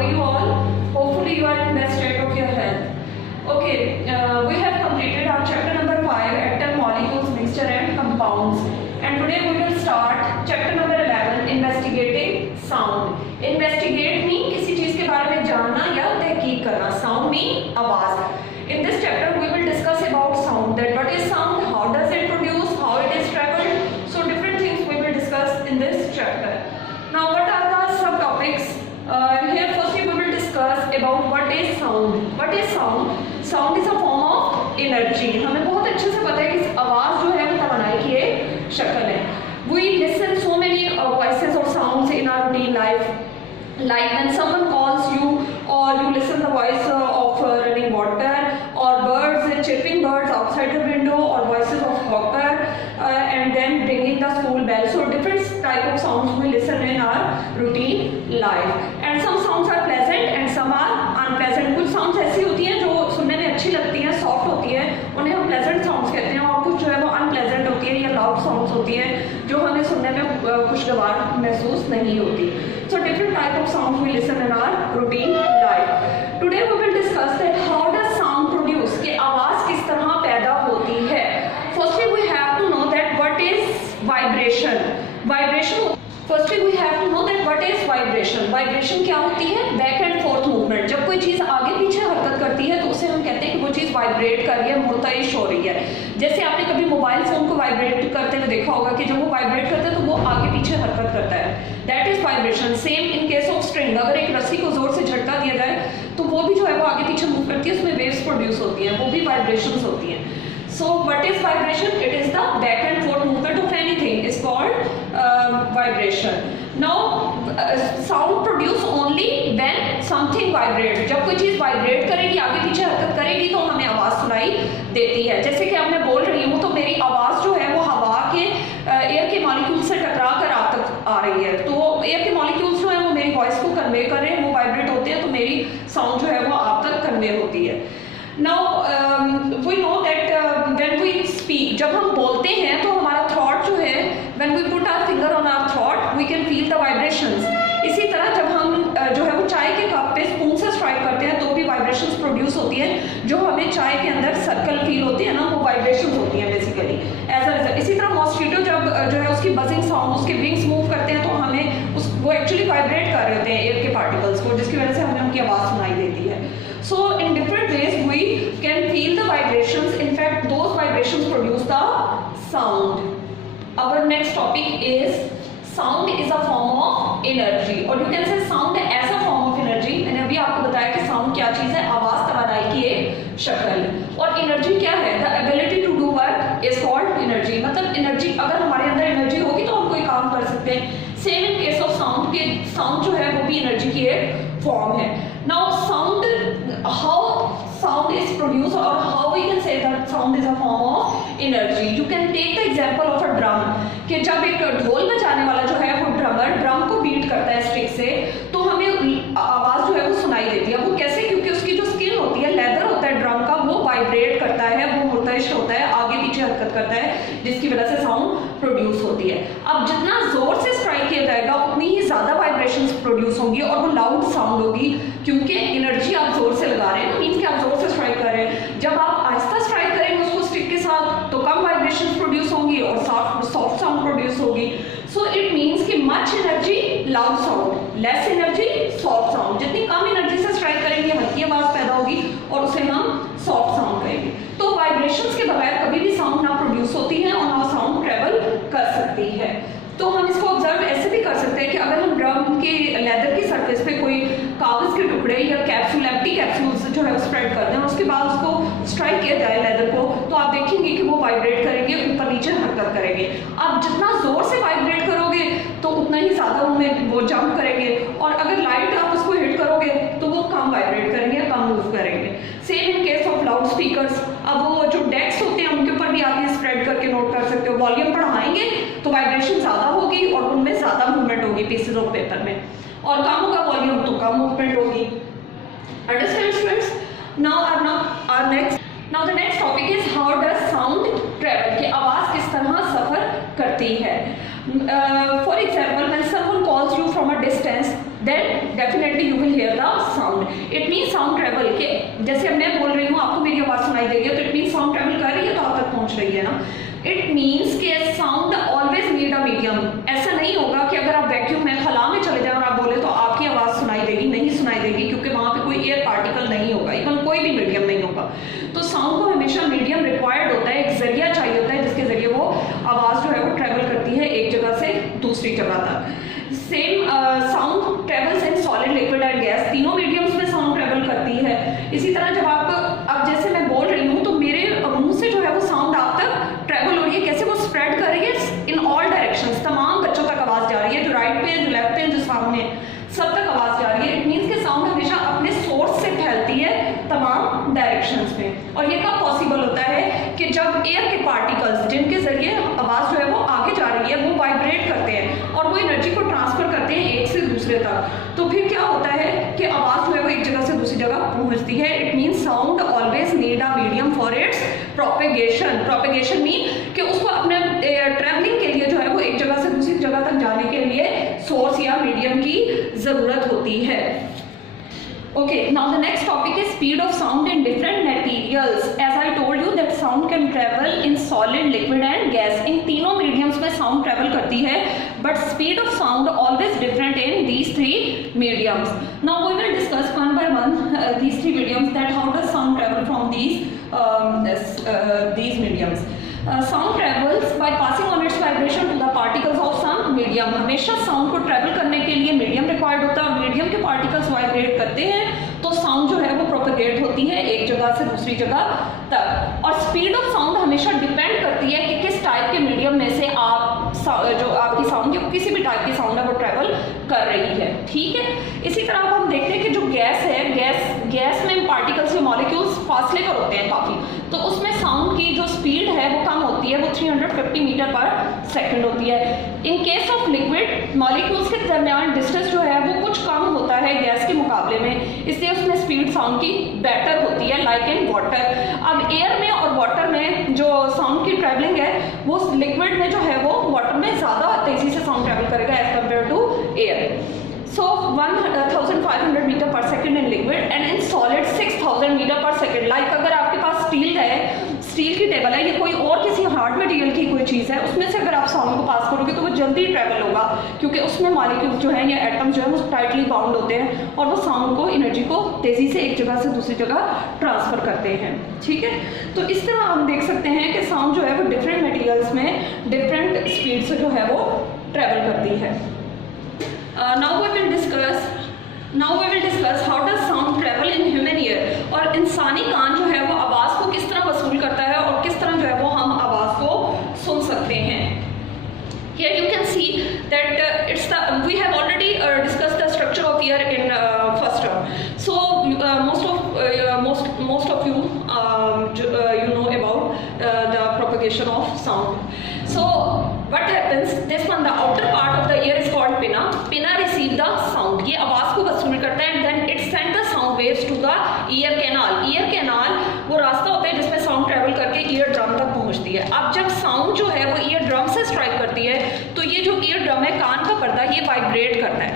are you all? Hopefully you are in best state of your health. Okay, we have completed our chapter number 5, Active Molecules, Mixture and Compounds. And today we will start chapter number 11, Investigating Sound. Investigate mean किसी चीज के बारे में जानना या तहकीक करना. Sound mean आवाज. In this chapter we will discuss about sound. That what is sound, how does it produce, how it is traveled. So different things we will discuss in this chapter. Now what are the subtopics? Here firstly we will discuss about what is sound. What is sound? Sound is a form of energy. हमें बहुत अच्छे से पता है कि आवाज जो है वो तवानाई की एक शक्ल है. We listen so many voices or sounds in our routine life. Like when someone calls you, or you listen the voice of running water, or birds, chirping birds outside the window, or voices of hawker, and then ringing the school bell. So different type of sounds we listen in our routine life. And some sounds are pleasant and some are unpleasant. कुछ sounds ऐसी होती हैं जो सुनने में अच्छी लगती हैं, soft होती हैं, उन्हें हम pleasant sounds कहते हैं. और कुछ जो है वो unpleasant होती है या loud sounds होती हैं जो हमें सुनने में खुशगवार महसूस नहीं होती. So different type of sounds we listen in our routine life. Today we will discuss that how does sound produce, कि आवाज किस तरह पैदा होती है. Firstly we have to know that what is vibration. Vibration. Firstly we have to know that what is vibration. Vibration क्या होती है? Back and forth movement. जब कोई चीज आगे पीछे हरकत करती है तो उसे हम कहते हैं कि वो चीज वाइब्रेट कर रही है, मुर्तइश हो रही है. जैसे आपने कभी मोबाइल फोन को वाइब्रेट करते हुए देखा होगा कि जब वो वाइब्रेट करता है तो वो आगे पीछे हरकत करता है. That is vibration. Same in case of string. अगर एक रस्सी को जोर से झटका दिया जाए तो वो भी जो है वो आगे पीछे मूव करती है, उसमें वेव्स प्रोड्यूस होती हैं, वो भी वाइब्रेशंस होती हैं. So what is vibration? It is the back and forth movement of anything. It's called vibration. Now sound produce only when something vibrates. जब कोई चीज वाइब्रेट करेगी, आगे पीछे हरकत करेगी तो हमें आवाज सुनाई देती है. जैसे कि अब मैं बोल रही हूँ तो मेरी आवाज जो है वो हवा के एयर के मॉलिक्यूल से टकरा कर आप तक आ रही है. तो एयर के मॉलिक्यूल्स जो है वो मेरी वॉइस को कन्वे कर रहे हैं, वो वाइब्रेट होते हैं तो मेरी साउंड जो है वो आप तक कन्वे होती है. Now we know that when we speak, जब हम बोलते हैं तो हमारा थॉट जो है, when we put our finger on our throat, we can feel the vibrations. इसी तरह जब हम जो है वो चाय के कप पे स्पून से स्ट्राइक करते हैं तो भी वाइब्रेशंस प्रोड्यूस होती हैं. जो हमें चाय के अंदर सर्कल फील होती है ना, वो वाइब्रेशंस होती हैं बेसिकली एज अ रिजल्ट. इसी तरह मॉस्किटो जब जो है उसकी बजिंग साउंड, उसके विंग्स मूव करते हैं तो हमें वो एक्चुअली वाइब्रेट कर रहे होते हैं एयर के पार्टिकल्स को, जिसकी वजह से हमें उनकी आवाज़ सुनाई देती है. So in different ways we can feel the vibrations. In fact, those vibrations produce the sound. Our next topic is sound is a form of energy, or you can say sound as a form of energy. मैंने अभी आपको बताया कि sound क्या चीज़ है, आवाज़ तवानाई की एक शक्ल. और energy क्या है? The ability to do work is called energy. मतलब energy, अगर हमारे अंदर energy होगी तो हम कोई काम कर सकते हैं. Same in case of sound, के sound जो है वो भी energy की एक form है. Now sound, how sound is produced, or how we can say that sound is a form of energy. You can take the example of a drum. कि जब एक ढोल बजाने वाला जो है वो ड्रमर ड्रम को बीट करता है स्टिक से तो हमें आवाज जो है वो सुनाई देती है. वो कैसे? क्योंकि उसकी जो स्किन होती है, लेदर होता है ड्रम का, वो वाइब्रेट करता है, वो मुर्तइश होता है, आगे पीछे हरकत करता है, जिसकी वजह से साउंड प्रोड्यूस होती है. अब जितना जोर से स्ट्राइक किया जाएगा उतनी ही ज्यादा वाइब्रेशंस प्रोड्यूस होंगी और वो लाउड साउंड होगी, क्योंकि एनर्जी आप जोर से लगा रहे हैं, मीन्स कि आप जोर से स्ट्राइक कर रहे हैं. जब आप आहिस्ता स्ट्राइक करेंगे उसको स्टिक के साथ तो कम वाइब्रेशंस प्रोड्यूस होंगी और सॉफ्ट साउंड प्रोड्यूस होगी. सो इट मीन्स कि much energy loud sound, less energy soft sound. जितनी कम एनर्जी से स्ट्राइक करेंगे हल्की आवाज पैदा होगी और उसे हम सॉफ्ट साउंड कहेंगे. तो वाइब्रेशंस के बगैर कभी भी साउंड ना प्रोड्यूस होती है और ना साउंड ट्रेवल कर सकती है. तो हम इसको ऑब्जर्व ऐसे भी कर सकते हैं कि अगर हम ड्रम के लेदर की सरफेस पे कोई कागज के टुकड़े या कैप्सूल, एम्प्टी कैप्सूल्स जो है वो स्प्रेड कर दें और उसके बाद उसको स्ट्राइक किया जाए लेदर को, तो आप देखेंगे कि वो वाइब्रेट करेंगे, ऊपर नीचे हरकत करेंगे. आप जितना जोर से वाइब्रेट करोगे तो उतना ही ज्यादा उनमें वो जंप करेंगे, और अगर लाइट आप उसको हिट करोगे तो वो कम वाइब्रेट करेंगे, कम मूव करेंगे. Same in case of loud speakers. अब वो जो डेक्स होते हैं उनके ऊपर भी आप ये स्प्रेड करके नोट कर सकते हो. वॉल्यूम बढ़ाएंगे तो वाइब्रेशन ज्यादा होगी और उनमें ज्यादा मूवमेंट होगी पीसेज ऑफ पेपर में, और कम होगा वॉल्यूम तो कम मूवमेंट होगी. Understand students? Now the next topic is how does sound travel, कि आवाज किस तरह सफर करती है. For example when someone calls you from a distance, then definitely you will hear the it mean sound travel के, जैसे अब मैं बोल रही हूँ आपको मेरी आवाज़ सुनाई दे रही है, तो इट मीन साउंड ट्रेवल कर रही है तो आप तक पहुँच रही है ना। इट मीन्स कि sound always need a medium. ऐसा नहीं होगा कि अगर आप वैक्यूम में खला में चले जाए और आप बोले तो आपकी आवाज़ सुनाई देगी, नहीं सुनाई देगी, क्योंकि वहाँ पे कोई एयर पार्टिकल नहीं होगा, इवन कोई भी मीडियम नहीं होगा। तो साउंड को हमेशा मीडियम रिक्वायर्ड होता है, एक जरिया चाहिए होता है जिसके जरिए वो आवाज़ जो है वो ट्रेवल करती है एक जगह से दूसरी जगह तक। Same sound travels in solid, liquid and gas, तीनों मीडियम्स में साउंड ट्रेवल करती है। इसी तरह जब आप अब जैसे मैं बोल रही हूँ तो मेरे मुंह से जो है वो साउंड आप तक ट्रेवल हो रही है, कैसे वो स्प्रेड कर रही है इन ऑल डायरेक्शंस, तमाम बच्चों तक आवाज़ जा रही है, जो राइट पे है, जो लेफ्ट पे है, जो सामने, सब तक आवाज़ जा रही है। इट मीन्स कि साउंड हमेशा अपने सोर्स से फैलती है तमाम डायरेक्शंस में। और ये कब पॉसिबल होता है कि जब एयर के पार्टिकल्स जिनके जरिए आवाज़ जो है वो आगे जा रही है वो वाइब्रेट करते हैं और वो एनर्जी को ट्रांसफर करते हैं एक से दूसरे तक, तो फिर क्या होता है कि आवाज़ जो है वो एक जगह से दूसरी जगह पहुंचती है। It means sound always need a medium for its propagation. Propagation mean कि उसको अपने ट्रैवलिंग के लिए जो है वो एक जगह से दूसरी जगह तक जाने के लिए सोर्स या मीडियम की ज़रूरत होती है। Okay, now the next topic is speed of sound in different materials. As I told you that sound can travel in solid, liquid and gas. इन तीनों mediums में sound travel करती है, but speed of sound always different in these three mediums. Now we will discuss one by one these three mediums, that how does sound travel from these mediums. Sound travels by passing on its vibration to the particles of some medium. हमेशा sound को travel करने के लिए medium required होता है, और medium के particles vibrate करते हैं तो साउंड जो है वो प्रोपेगेट होती है एक जगह से दूसरी जगह तक। और स्पीड ऑफ साउंड हमेशा डिपेंड करती है कि किस टाइप के मीडियम में से आप जो आपकी साउंड या किसी भी टाइप की साउंड है वो ट्रेवल कर रही है, ठीक है। इसी तरह अब हम देखते हैं कि जो गैस है, गैस में पार्टिकल्स या मॉलिक्यूल्स फासले पर होते हैं काफ़ी, तो उसमें साउंड की जो स्पीड है वो कम होती है, वो 350 मीटर पर सेकंड होती है। In case of liquid, molecules के दरमियान डिस्टेंस जो है वो कुछ कम होता है गैस के मुकाबले में, इसलिए उसमें स्पीड साउंड की बेटर होती है, लाइक इन वाटर। अब एयर में और वाटर में जो साउंड की ट्रैवलिंग है वो लिक्विड में जो है वो वाटर में ज़्यादा तेज़ी से साउंड ट्रैवल करेगा as compare to air. So 1500 metre पर second in liquid and in solid 6000 metre पर सेकेंड। लाइक अगर आपके पास स्टील है, स्टील की टेबल है, या कोई और किसी हार्ड मटेरियल की कोई चीज़ है, उसमें से अगर आप साउंड को पास करोगे तो वो जल्दी ट्रैवल होगा, क्योंकि उसमें मॉलिक्यूल जो है या एटम जो है वो टाइटली बाउंड होते हैं और वो साउंड को, एनर्जी को तेज़ी से एक जगह से दूसरी जगह ट्रांसफ़र करते हैं, ठीक है। तो इस तरह हम देख सकते हैं कि साउंड जो है वो डिफरेंट मटेरियल्स में डिफरेंट स्पीड से जो है वो ट्रैवल करती है। Now we will discuss how does sound travel in human ear। और इंसानी कान जो है वो आवाज़ को किस तरह वसूल करता है और किस तरह जो है वो हम आवाज़ को सुन सकते हैं। Here you can see that we have already discussed the structure of ear in first term. So most of you you know about the propagation of sound. So what happens, this one, the outer part of the ear is called pinna. Pinna receive the sound, ये आवाज़ को वसूल करता है, and then it send the sound waves to the ear canal. ear canal वो रास्ता होता है जिसमें साउंड ट्रैवल करके ईयर ड्रम तक पहुंचती है। अब जब साउंड जो है वो ईयर ड्रम से स्ट्राइक करती है तो ये जो ईयर ड्रम है, कान का पर्दा, ये वाइब्रेट करता है,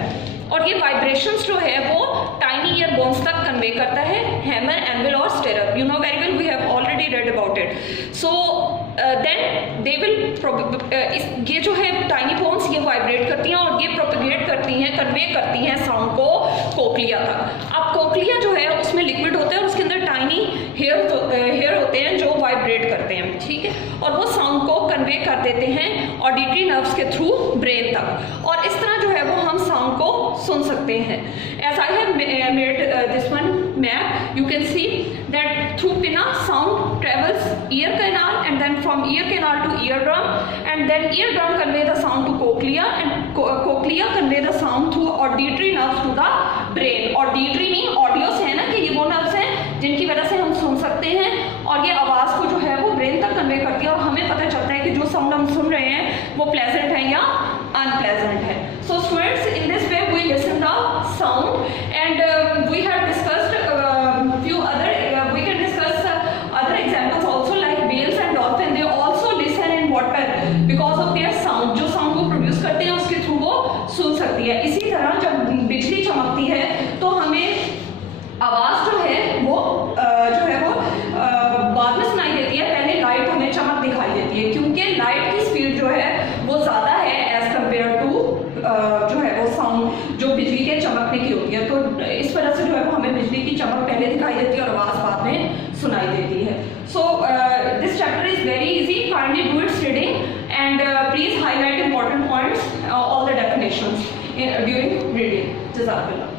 और ये वाइब्रेशंस जो है वो टाइनी ईयर बोन्स तक कन्वे करता है, हैमर, एनविल और stirrup. You know very well, we have already read about it. So then they will, ये जो है टाइनी बोन्स ये वाइब्रेट करती हैं और ये प्रोपेगेट करती हैं, कन्वे करती हैं साउंड को कोक्लिया तक। अब कोक्लिया जो है उसमें लिक्विड होता है और उसके अंदर टाइनी हेयर होते हैं जो वाइब्रेट करते हैं, ठीक है, और वो साउंड को कन्वे कर देते हैं ऑडिटरी नर्व्स के थ्रू ब्रेन तक, और इस तरह जो है वो हम साउंड को सुन सकते हैं। As I have made this one map, you can see that through pinna sound travels ear canal, and then from ear canal to eardrum, and then eardrum convey the sound to cochlea, and cochlea convey the sound through auditory nerves to the brain। Auditory mean audio से है ना, कि ये वो nerves हैं जिनकी वजह से हम सुन सकते हैं, और ये आवाज़ को जो है वो ब्रेन तक कन्वे करती है, और हमें पता चलता है कि जो साउंड हम सुन रहे हैं वो प्लेजेंट है या अनप्लेजेंट है। So students, in this way we listen the sound, and we have discussed few other we can discuss other examples also, like whales and dolphin, they also listen in water because of their sound। जो sound वो produce करते हैं उसके through वो सुन सकती है। इसी तरह जब बिजली चमकती है तो हमें है, तो इस वजह से जो है वो हमें बिजली की चमक पहले दिखाई देती है और आवाज़ बाद में सुनाई देती है। So this chapter is very easy, kindly do its reading and please highlight important points, all the definitions during reading. जज़ाकल्लाह।